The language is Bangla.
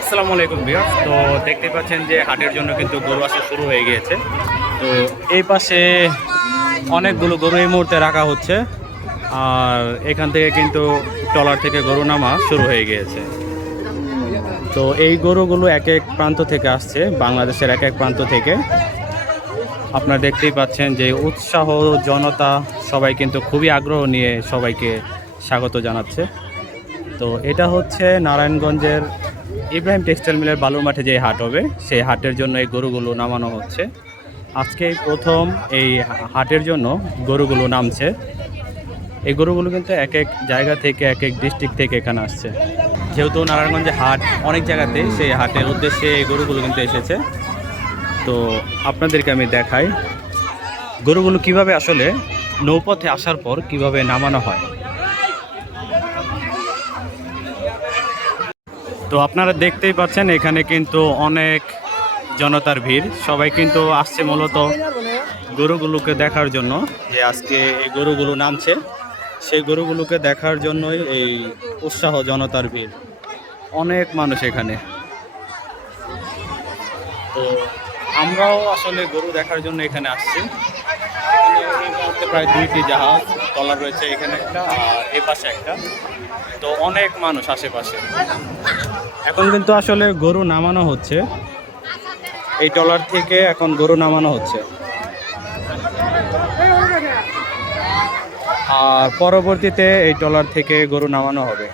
আসসালামু আলাইকুম ভিউয়ার্স। তো দেখতে পাচ্ছেন যে হাটের জন্য কিন্তু গরু আসা শুরু হয়ে গিয়েছে। তো এই পাশে অনেকগুলো গরু এই মুহূর্তে রাখা হচ্ছে, আর এখান থেকে কিন্তু ট্রলার থেকে গরু নামা শুরু হয়ে গিয়েছে। তো এই গরুগুলো এক এক প্রান্ত থেকে আসছে, বাংলাদেশের এক এক প্রান্ত থেকে। আপনারা দেখতেই পাচ্ছেন যে উৎসাহ জনতা সবাই কিন্তু খুবই আগ্রহ নিয়ে সবাইকে স্বাগত জানাচ্ছে। তো এটা হচ্ছে নারায়ণগঞ্জের ইব্রাহিম টেক্সটাইল মিলের বালুর মাঠে যে হাট হবে, সেই হাটের জন্য এই গরুগুলো নামানো হচ্ছে। আজকে প্রথম এই হাটের জন্য গরুগুলো নামছে। এই গরুগুলো কিন্তু এক এক জায়গা থেকে, এক এক ডিস্ট্রিক্ট থেকে এখানে আসছে। যেহেতু নারায়ণগঞ্জে হাট অনেক জায়গাতে, সেই হাটের উদ্দেশ্যে এই গরুগুলো কিন্তু এসেছে। তো আপনাদেরকে আমি দেখাই গরুগুলো কিভাবে আসলে নৌপথে আসার পর কিভাবে নামানো হয়। তো আপনারা দেখতেই পাচ্ছেন এখানে কিন্তু অনেক জনতার ভিড়। সবাই কিন্তু আসছে মূলত গরুগুলোকে দেখার জন্য, যে আজকে এই গরুগুলো নামছে, সেই গরুগুলোকে দেখার জন্যই এই উৎসাহ জনতার ভিড়। অনেক মানুষ এখানে। তো আমরাও আসলে গরু দেখার জন্য এখানে আসছি। এখানে এই মুহূর্তে প্রায় 2টি জাহাজ ট্রলার রয়েছে, এখানে একটা আর এই পাশে একটা। তো অনেক মানুষ আশেপাশে। এখন কিন্তু আসলে গরু নামানো হচ্ছে, এই ট্রলার থেকে এখন গরু নামানো হচ্ছে, আর পরবর্তীতে এই ট্রলার থেকে গরু নামানো হবে।